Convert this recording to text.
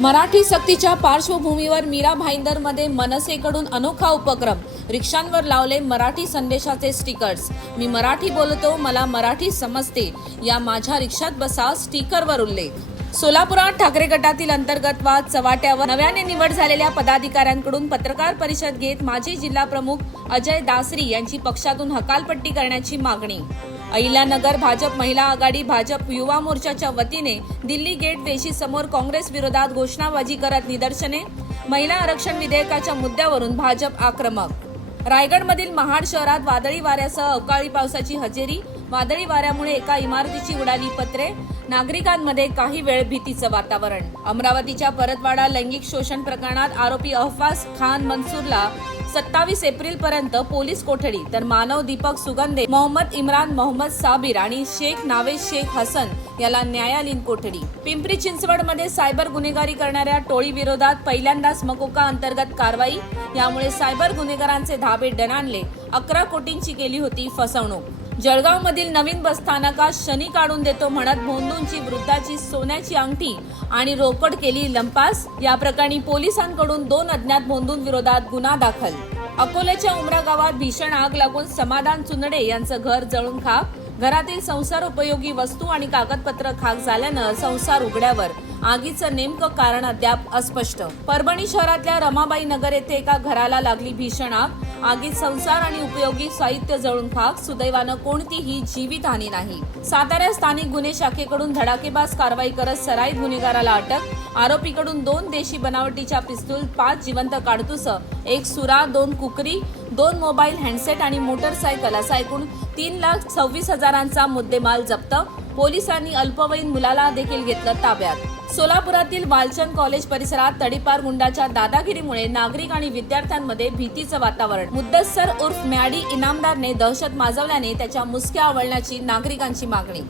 मराठी सक्तीच्या पार्श्वभूमीवर मीरा भाईंदरमध्ये मनसेकडून अनोखा उपक्रम. रिक्षांवर लावले मराठी संदेशाचे स्टिकर्स. मी मराठी बोलतो, मला मराठी समजते, या माझ्या रिक्षात बसा स्टिकरवर उल्लेख. सोलापुरात ठाकरे गटातील अंतर्गत वाद चव्हाट्यावर. नव्याने निवड झालेल्या पदाधिकाऱ्यांकडून पत्रकार परिषद घेत माजी जिल्हा प्रमुख अजय दासरी यांची पक्षातून हकालपट्टी करण्याची मागणी. अहिल्यानगर भाजप महिला आघाडी भाजप युवा मोर्चाच्या वतीने दिल्ली गेट वेशी समोर काँग्रेस विरोधात घोषणाबाजी करत निदर्शने. महिला आरक्षण विधेयकाच्या मुद्द्यावरून भाजप आक्रमक. रायगडमधील महाड शहरात वादळी वाऱ्यासह अवकाळी पावसाची हजेरी. वादळी वाऱ्यामुळे एका इमारतीची उडाली पत्रे. नागरिकांमध्ये काही वेळ भीतीचं वातावरण. अमरावतीच्या परतवाडा लैंगिक शोषण प्रकरणात आरोपी अहफाज खान मनसूरला 27 एप्रिलपर्यंत पोलीस कोठडी, तर मानव दीपक सुगंधे, मोहम्मद इम्रान, मोहम्मद साबिर आणि शेख नावेद शेख हसन याला न्यायालयीन कोठडी. पिंपरी चिंचवडमध्ये सायबर गुन्हेगारी करणाऱ्या टोळीविरोधात पहिल्यांदाच मकोका अंतर्गत कारवाई. यामुळे सायबर गुन्हेगारांचे धाबे दणाणले. 11 कोटींची केली होती फसवणूक. जळगावमधील नवीन बसस्थानकात शनी काढून देतो म्हणत भोंदूंची वृद्धाची सोन्याची अंगठी आणि रोकड केली लंपास. या प्रकरणी पोलिसांकडून 2 अज्ञात भोंदूंविरोधात गुन्हा दाखल. अकोल्याच्या उमरा गावात भीषण आग लागून समाधान चुनडे यांचं घर जळून खाक. घरातील संसार उपयोगी वस्तू आणि कागदपत्र खाक झाल्यानं संसार उघड्यावर. आगीचं नेमकं कारण अद्याप अस्पष्ट. परभणी शहरातल्या रमाबाई नगर येथे एका घराला लागली भीषण आग. आगीत संसार आणि उपयोगी साहित्य जळून खाक. सुदैवानं कोणतीही जीवितहानी नाही. साताऱ्यात स्थानिक गुन्हे शाखेकडून धडाकेबाज कारवाई करत सराईत गुन्हेगाराला अटक. आरोपीकडून 2 देशी बनावटीच्या पिस्तूल, 5 जिवंत काडतूस, 1 सुरा, 2 कुकरी, 2 मोबाईल हँडसेट आणि मोटरसायकल असा एकूण 3,26,000चा मुद्देमाल जप्त. पोलिसांनी अल्पवयीन मुलाला देखील घेतलं ताब्यात. सोलापुरातील वालचंद कॉलेज परिसरात तडीपार गुंडाच्या दादागिरीमुळे नागरिक आणि विद्यार्थ्यांमध्ये भीतीचं वातावरण. मुद्दस्सर उर्फ म्याडी इनामदारने दहशत माजवल्याने त्याच्या मुसक्या आवळण्याची नागरिकांची मागणी.